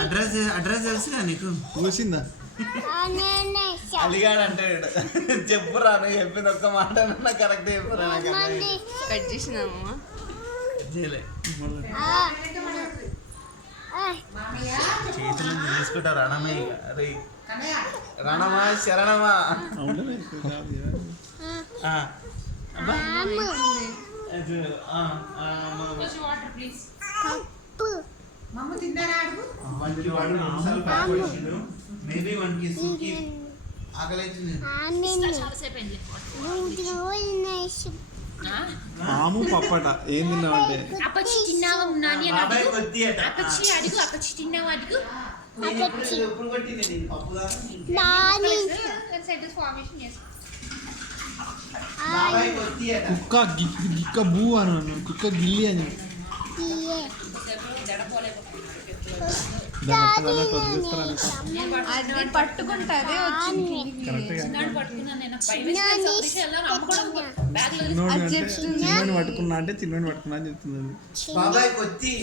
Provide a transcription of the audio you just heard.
address తెలుసుగా నీకు పోసిందా అలిగాడు అంటాడు చెప్పురా నువ్వు చెప్పింది ఒక్క మాట కరెక్ట్ చెప్పురా కట్ చేసినామా చేతులు తీసుకుంటా రణమే అరే రణమా శరణమా మేబీ వానికి ఆకలి ఆము పప్పట ఏం తిన్నావంటే కుక్క గిక్క బూ అను కుక్క గిల్లి అని అది పట్టుకుంటారే చిన్నని పట్టుకున్నా అంటే చిన్నని పట్టుకున్నా అని చెప్తుంది బాబాయ్ కొద్ది